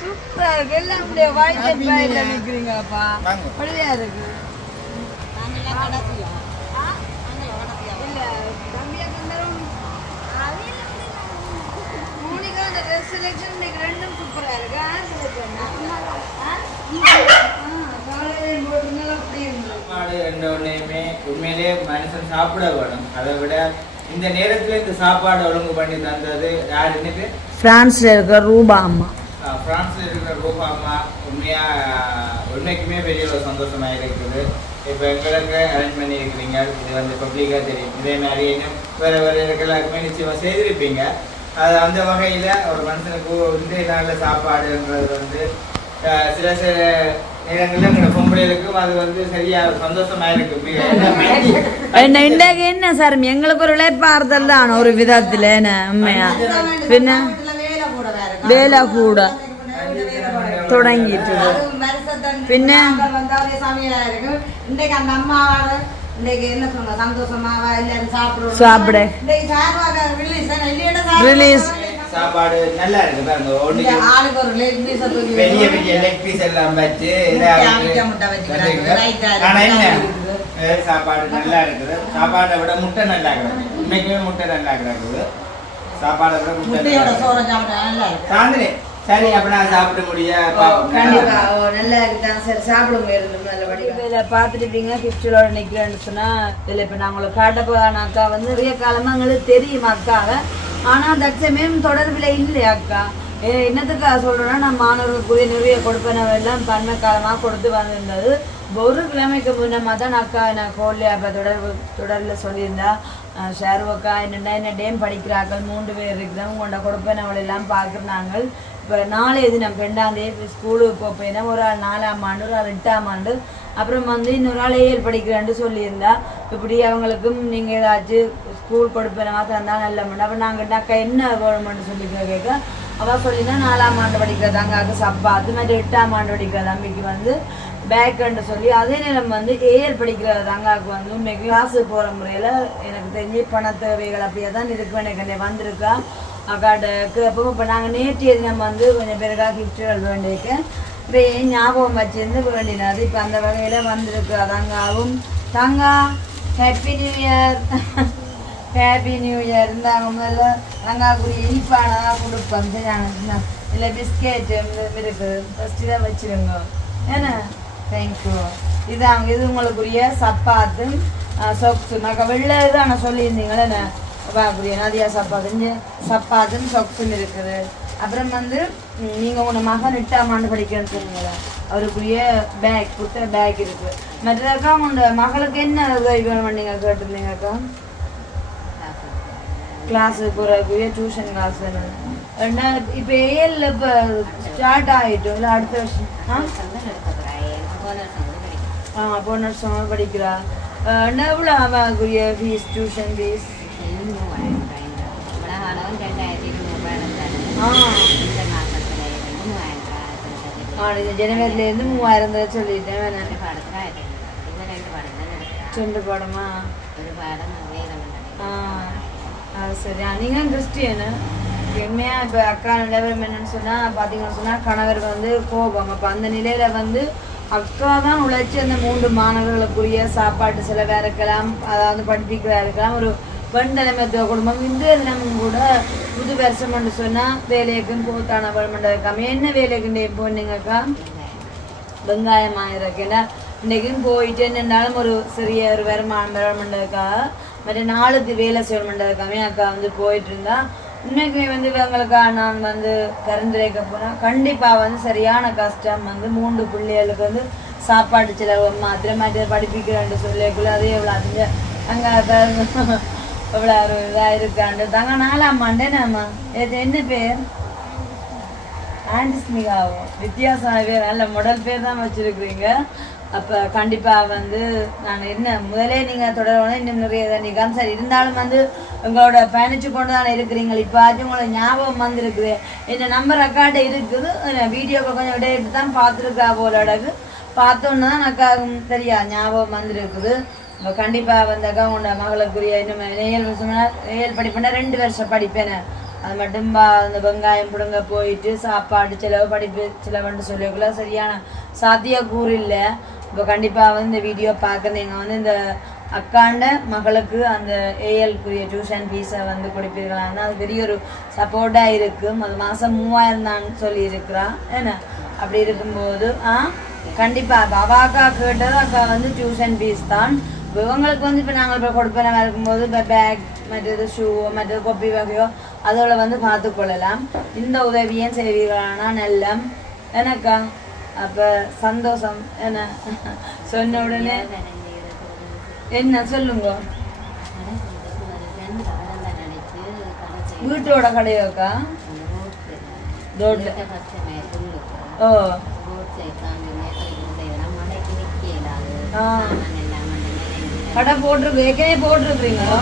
சூப்பரா இருக்கு எல்லாம் அப்படியே வாய்ஸ் பயில நிக்கிறீங்கப்பா அப்படியா இருக்கு இல்ல தம்பியா கண்டரும் மோனிகா அந்த ட்ரெஸ் செலெக்ஷன் இன்னைக்கு ரெண்டும் சூப்பரா இருக்கு உண்மையிலே மனுஷன் சாப்பிட வேணும். அதை விட இந்த நேரத்துல இந்த சாப்பாடு ஒழுங்கு பண்ணி தந்தது யாருன்னு பிரான்ஸ்ல இருக்கிற ரூபா அம்மா பிரான்ஸ்ல இருக்கிற ரூபா அம்மா உண்மைக்குமே பெரிய ஒரு சந்தோஷமா இருக்குது. இப்போ எங்களுக்கு அரேஞ்ச் பண்ணி இருக்கிறீங்க, இது வந்து பப்ளிக்காக தெரியும். இதே மாதிரி இன்னும் வேறு வேறு எல்லாருக்குமே நிச்சயமாக செய்திருப்பீங்க. அது அந்த வகையில் ஒரு மனுஷனுக்கு இன்றைய நாளில் சாப்பாடுன்றது வந்து சில சில நேரங்களில் எங்களோட பொம்பளைகளுக்கும் அது வந்து சரியா சந்தோஷமா இருக்கு. என்ன சார் எங்களுக்கு ஒரு இழைப்பாறுதல் தான் ஒரு விதத்துல உண்மையா. பின்ன வேலை கூட தொடங்கிட்டு பின்ன சாப்பிட ரிலீஸ் சாப்பாடு நல்லா இருக்கு பெரிய பெரிய லெக் பீஸ் எல்லாம் வச்சு சாப்பாடு நல்லா இருக்குது. சாப்பாடை விட முட்டை நல்லா இருக்குது. உண்மைக்குமே முட்டை நல்லா இருக்குது. சாப்பாடை விட முட்டை சாந்தினி சரி அப்ப நான் சாப்பிட கண்டிப்பா நல்லா இருக்குதான் சார் சாப்பிடுங்க நல்லபடியா பாத்துருப்பீங்க. கிஃப்டோட நிக்கிறேன்னு சொன்னா இல்ல இப்ப நான் உங்களுக்கு காட்ட போதான அக்கா வந்து நிறைய காலமா எங்களுக்கு தெரியும் அக்காவை. ஆனா தற்சமயம் தொடர்பில் இல்லையா அக்கா. என்னத்துக்கு சொல்றேன்னா நான் மாணவர்களுக்குரிய நிறைய கொடுப்பனவெல்லாம் பன்மை காலமா கொடுத்து வந்திருந்தது. ஒரு கிழமைக்கு முன்னமா தான் அக்கா நான் கோல்லையா அப்ப தொடர்பில் சொல்லியிருந்தா ஷேர்வக்கா என்ன டேம் படிக்கிறார்கள் 3 பேர் இருக்கிறோம் உங்களோட கொடுப்பனவள் எல்லாம் பார்க்குறாங்க. இப்போ நாளைய தினம் 2ஆம் ஸ்கூலுக்கு போப்பேன்னா ஒரு ஆள் 4ஆம் ஆண்டு ஒரு ஆள் 8ஆம் ஆண்டு அப்புறம் வந்து இன்னொரு ஆள் 7 படிக்கிறான்னு சொல்லியிருந்தா. இப்படி அவங்களுக்கும் நீங்கள் ஏதாச்சும் ஸ்கூல் கொடுப்பேனமா தந்தால் நல்ல மாட்டேன். அப்போ நாங்கள் அக்கா என்ன வேணுமென்னு சொல்லி கேட்க அவள் சொல்லினா 4ஆம் ஆண்டு படிக்கிற தங்காக்கு சப்பா அது மாதிரி 8ஆம் ஆண்டு படிக்கிற தம்பிக்கு வந்து பேக்குன்னு சொல்லி அதே நேரம் வந்து 7 படிக்கிற தங்காவுக்கு வந்து உண்மைக்கு கிளாஸு போகிற முறையில் எனக்கு தெரிஞ்சு பண தேவைகள் அப்படியே தான் இதுக்கு எனக்கு வந்திருக்கா அக்காட்டுக்கு. அப்போ இப்போ நாங்கள் நேற்றைய தினம் வந்து கொஞ்சம் பேருக்காக கிஃப்ட்டுகள் வேண்டியிருக்கு. இப்போ ஏன் ஞாபகம் வச்சுருந்து வேண்டினது இப்போ அந்த வகையில் வந்திருக்கு. தங்காவும் Thanga happy new year happy new year இருந்தாங்க. முதல்ல தங்காக்குரிய இனிப்பானதாக கொடுப்போம் சரியான இல்லை பிஸ்கெட் இருக்குது ஃபஸ்ட்டு தான் வச்சுருங்க ஏன்னா தேங்க்யூ. இது உங்களுக்குரிய சப்பாத்தும் சொக்ஸு நான் வெள்ளை தான் நான் சொல்லியிருந்தீங்களே என்ன பார்க்கக்கூடிய நதியா சப்பாத்தும் சொக்ஸும் இருக்குது. அப்புறம் வந்து நீங்கள் உங்களோட மகன் 8ஆம் ஆண்டு படிக்கிறேன்னு சொன்னீங்களா அவருக்குரிய பேக் கொடுத்த பேக் இருக்குது. மற்றதாக்கா உங்களோட மகளுக்கு என்ன உதவி வேணும் நீங்கள் கேட்டிருந்தீங்கக்கா கிளாஸுக்கு போகிறக்குரிய டியூஷன் கிளாஸ் வேணும். இப்போ ஏஎல்ல இப்போ ஸ்டார்ட் ஆகிட்டோம் இல்லை அடுத்த வருஷம் போனஸ் படிக்கிறா. எவ்வளோ ஆகுரிய ஃபீஸ் டியூஷன் ஃபீஸ் ஜனவரிலேருந்து 3000 சொல்லிட்டேன். 2 பாடமா சரி. நீங்கள் கிறிஸ்டியனு உண்மையாக இப்போ அக்கா நிலவரம் என்னன்னு சொன்னால் பார்த்தீங்கன்னு சொன்னால் கணவர் வந்து கோபம். அப்போ அந்த நிலையில் வந்து அக்கா தான் உழைச்சி அந்த 3 மாணவர்களுக்குரிய சாப்பாட்டு செலவாக இருக்கலாம் அதாவது படிப்பிக்கிறதா இருக்கலாம். ஒரு பெண்தலைமைத்துவ குடும்பம் இன்றைய தினமும் கூட புது வருஷம்னு சொன்னால் வேலைக்கும் போத்தான வருமானம் இருக்காம என்ன வேலைக்கு போனீங்கக்கா வெங்காயம் ஆயிருக்கேன்னா இன்றைக்கும் போயிட்டு என்னென்னாலும் ஒரு சிறிய ஒரு வருமானம் இருக்காக மற்ற நாளுக்கு வேலை செய்யணுமென்றதுக்காமே அக்கா வந்து போயிட்டு இருந்தா. உண்மைக்குமே வந்து இவங்களுக்காக நான் வந்து பரிந்துரைக்க போனால் கண்டிப்பாக வந்து சரியான கஷ்டம் வந்து 3 பிள்ளைகளுக்கு வந்து சாப்பாடு செலவு மாத்திரை படிப்பிக்கிறேன்னு சொல்லிக்குள்ள அதே எவ்வளோ அதுங்க அங்கே எவ்வளோ ஒரு இதாக இருக்காண்டு தாங்க 4ஆம் ஆண்டே நம்ம என்ன பேர் ஆண்டிஸ்மிகாவும் வித்தியாசமான பேர் நல்ல மாடல் பேர் தான் வச்சுருக்குறீங்க. அப்போ கண்டிப்பாக வந்து நான் என்ன முதலே நீங்கள் தொடரணும், இன்னும் நிறைய தண்டிக்காம சரி இருந்தாலும் வந்து உங்களோட பயணிச்சு கொண்டு தானே இருக்கிறீங்க. இப்போ ஆச்சும் உங்களுக்கு ஞாபகம் வந்திருக்குது, என்ன நம்பர் அக்காட்ட இருக்குது, வீடியோவை கொஞ்சம் எடுத்து தான் பார்த்துருக்கா போல அடகு பார்த்தோன்னா தான் அக்கா சரியா ஞாபகம் வந்திருக்குது. இப்போ கண்டிப்பாக வந்தாக்கா உங்களோட மகளுக்குரிய இன்னும் ஏழு படிப்பேன்னா 2 வருஷம் படிப்பேன். அது மட்டும் அந்த வெங்காயம் பிடுங்க போயிட்டு சாப்பாடு செலவு படிப்பு செலவுன்னு சொல்லிக்குள்ள சரியான சாத்தியக்கூறு இல்லை. இப்போ கண்டிப்பாக வந்து இந்த வீடியோ பார்க்குறீங்க வந்து இந்த அக்காண்ட மகளுக்கு அந்த ஏஎல்க்குரிய டியூஷன் ஃபீஸை வந்து கொடுப்பீர்களான்னா அது பெரிய ஒரு சப்போர்ட்டாக இருக்கும். அது மாதம் 3000 தான் சொல்லியிருக்கிறான் என்ன. அப்படி இருக்கும்போது கண்டிப்பாக அக்கா கேட்டது அக்கா வந்து டியூஷன் ஃபீஸ் தான். இப்போ இவங்களுக்கு வந்து இப்போ நாங்கள் இப்போ கொடுப்பேன் இருக்கும்போது இப்போ பேக் மற்றது ஷூ மற்றது கொப்பி வகையோ அதோட வந்து பார்த்துக்கொள்ளலாம். இந்த உதவியும் செய்வீர்களானா நல்லம் எனக்கா. அப்போ சந்தோஷம் என்ன சொன்ன உடனே என்ன சொல்லுங்க. வீட்டோட கடையோக்கா ரோட்ல ஓ கடை போட்டிருக்கு ஏற்கனவே போட்டிருக்கிறீங்களா?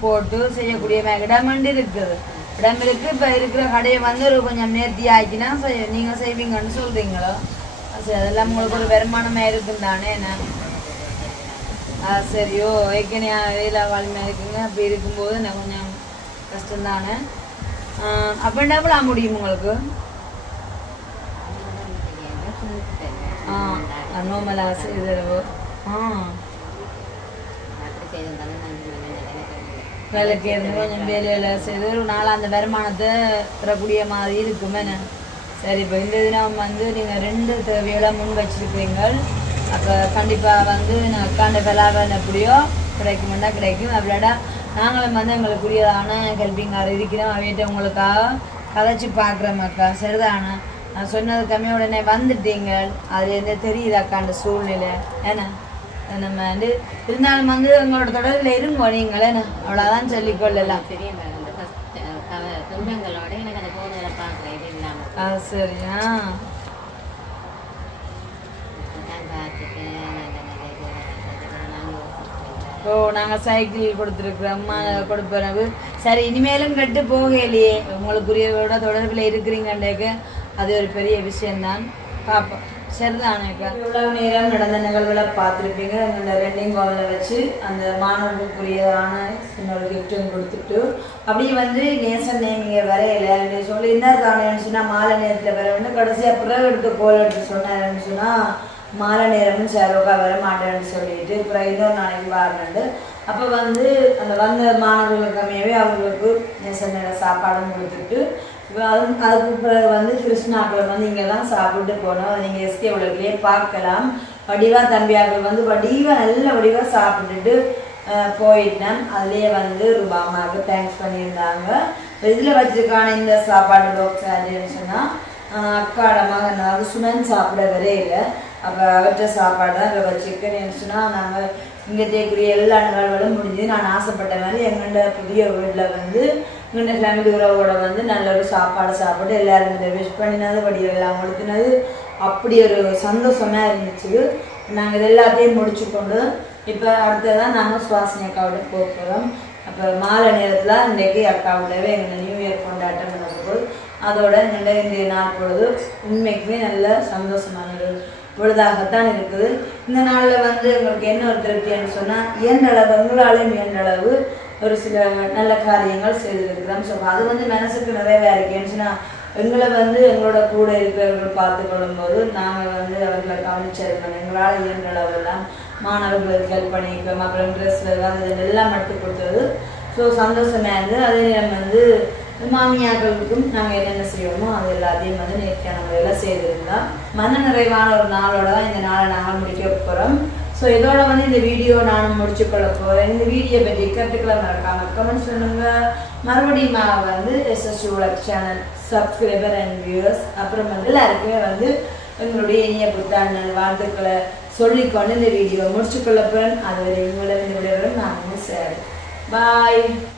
போட்டு செய்யக்கூடிய இடமண்டு இருக்குது. இடம் இருக்கு. இப்போ இருக்கிற கடையை வந்து ஒரு கொஞ்சம் நேர்த்தி ஆக்கினா நீங்கள் செய்வீங்கன்னு சொல்றீங்களோ? சரி, அதெல்லாம் உங்களுக்கு ஒரு வருமானமாக இருக்கும் தானே என்ன? சரியோ ஏற்கனவே வேலை வாழ்மையாக இருக்குங்க. அப்படி இருக்கும்போது நான் கொஞ்சம் கஷ்டம்தானே. அப்போ என்ன பண்ண முடியும் உங்களுக்கு? நோமலா செய்தோ வேலைக்கு இருந்து கொஞ்சம் வேலையில் செய்து ஒரு நாள் அந்த வருமானத்தை பெறக்கூடிய மாதிரி இருக்குமே. சரி, இப்போ இந்த தினம் வந்து நீங்கள் 2 தேவையோட முன் வச்சிருக்கிறீங்க. அப்போ கண்டிப்பாக வந்து நான் அக்காண்ட விளாட எப்படியோ கிடைக்குமெண்டா கிடைக்கும். அப்படியாடா நாங்களும் வந்து எங்களுக்குரியதான ஹெல்பிங்காக இருக்கிறோம். அவையிட்ட உங்களுக்காக கதைச்சி பார்க்குறோம் அக்கா. சரிதானே, நான் சொன்னது கம்மியாக உடனே வந்துட்டீங்க. அதுலேருந்து தெரியுது அக்காண்ட சூழ்நிலை ஏன்னா. நம்ம வந்து இருந்தாலும் வந்து உங்களோட தொடர்பில் இருங்கோ நீங்களே அவ்வளோதான் சொல்லிக்கொள்ளலாம். சரியா ஓ நாங்கள் சைக்கிள் கொடுத்துருக்குறோம் அம்மா கொடுப்பறவு. சரி, இனிமேலும் கட்டு போகலையே உங்களுக்குரியவரோட தொடர்பில் இருக்கிறீங்கன்றக்கு அது ஒரு பெரிய விஷயம்தான். பார்ப்போம். சரிதானேக்கா. இவ்வளவு நேரம் நடந்த நிகழ்வுகளை பார்த்துருப்பீங்க. எங்களோட 2 கோவிலை வச்சு அந்த மாணவர்களுக்குரியதான இன்னொரு கிஃப்ட்டும் கொடுத்துட்டு அப்படியே வந்து நேசன் நேமிங்க வரையில சொல்லியிருந்தார் தானேன்னு சொன்னால் மாலை நேரத்தில் வர வந்து கடைசியாக பிறகு எடுத்து கோல் எடுத்து சொன்னாருன்னு சொன்னால் மாலை நேரமும் சேரோக்கா வர மாட்டேன்னு சொல்லிட்டு அப்புறம் இன்னொரு நாளைக்கு வாரண்டு. அப்போ வந்து அந்த வந்த மாணவர்களுக்கு கம்மியாகவே அவங்களுக்கு நேசன் நேர சாப்பாடும் கொடுத்துட்டு அதுக்கு பிறகு வந்து கிருஷ்ணாக்கள் வந்து இங்கே தான் சாப்பிட்டு போனோம். அதை நீங்கள் எஸ்கே உலகிலே பார்க்கலாம். வடிவாக தம்பியாக்கள் வந்து வடிவாக நல்ல வடிவாக சாப்பிட்டுட்டு போயிட்டேன். அதுலேயே வந்து ரூபாமாவுக்கு தேங்க்ஸ் பண்ணியிருந்தாங்க. இதில் வச்சுருக்கான இந்த சாப்பாடு பாக்ஸ் ஆச்சுன்னு சொன்னால் அக்காட மகன் அதாவது சுமன் சாப்பிட வரே இல்லை. அப்போ அவற்ற சாப்பாடு தான் இப்போ வச்சுருக்கேன்னு சொன்னால் நாங்கள் இங்கே தேய்க்கூடிய எல்லா நிகழ்வுகளும் முடிஞ்சு நான் ஆசைப்பட்ட மாதிரி எங்கள்ட புதிய வீட்டில் வந்து எங்கள்ட ஃபேமிலி உறவோட வந்து நல்ல ஒரு சாப்பாடு சாப்பிட்டு எல்லோரும் விஷ் பண்ணினது வடிவெல்லாம் கொடுத்தினது அப்படி ஒரு சந்தோஷமாக இருந்துச்சு. நாங்கள் இது எல்லாத்தையும் முடிச்சு கொண்டு இப்போ அடுத்ததான் நாங்கள் சுவாசினி அக்காவோட போகிறோம். அப்போ மாலை நேரத்தில் இன்றைக்கி அக்காவோடவே எங்கள் நியூ இயர் கொண்டாட்டம் நடக்கும்போது அதோட இன்றைய நாள் பொழுது உண்மைக்குமே நல்ல சந்தோஷமான ஒரு பொழுதாகத்தான் இருக்குது. இந்த நாளில் வந்து எங்களுக்கு என்ன ஒரு திருப்தின்னு சொன்னால் இயன்றளவு எங்களாலையும் இயன்றளவு ஒரு சில நல்ல காரியங்கள் செய்திருக்கிறோம். ஸோ அது வந்து மனசுக்கு நிறைய இருக்கேன்னு சொன்னால் எங்களை வந்து எங்களோட கூட இருக்கிறவர்கள் பார்த்து கொள்ளும்போது நாங்கள் வந்து அவர்களை கவனிச்சிருக்கணும். எங்களால் இயன்றளவெல்லாம் மாணவர்களுக்கு ஹெல்ப் பண்ணியிருக்கோம். அப்புறம் ட்ரெஸ்ஸில் தான் இதெல்லாம் எடுத்து கொடுத்தது. ஸோ சந்தோஷமாக இருந்தது. அதே நேரம் வந்து மாமியாக்களுக்கும் நாங்கள் என்னென்ன செய்யணுமோ அது எல்லாத்தையும் வந்து நேர்த்தியான முறையில் செய்திருந்தோம். மன நிறைவான ஒரு நாளோட தான் இந்த நாளை நாங்கள் முடிக்க போகிறோம். ஸோ இதோட வந்து இந்த வீடியோ நானும் முடிச்சுக்கொள்ள போகிறேன். இந்த வீடியோ பற்றி கருத்துக்களை மறக்காமல் கமெண்ட்ஸ் பண்ணுங்கள். மறுபடியும் வந்து எஸ்எஸ்சி உலக் சேனல் சப்ஸ்கிரைபர் அண்ட் வியூவர்ஸ் அப்புறம் வந்து எல்லாருக்குமே வந்து எங்களுடைய இனிய புத்தாண்டு வாழ்த்துக்களை சொல்லிக்கொண்டு இந்த வீடியோ முடிச்சுக்கொள்ளப்பேன். அதுவரை உங்களிடம் இந்த விடைபெறும் நான் சார். பாய்.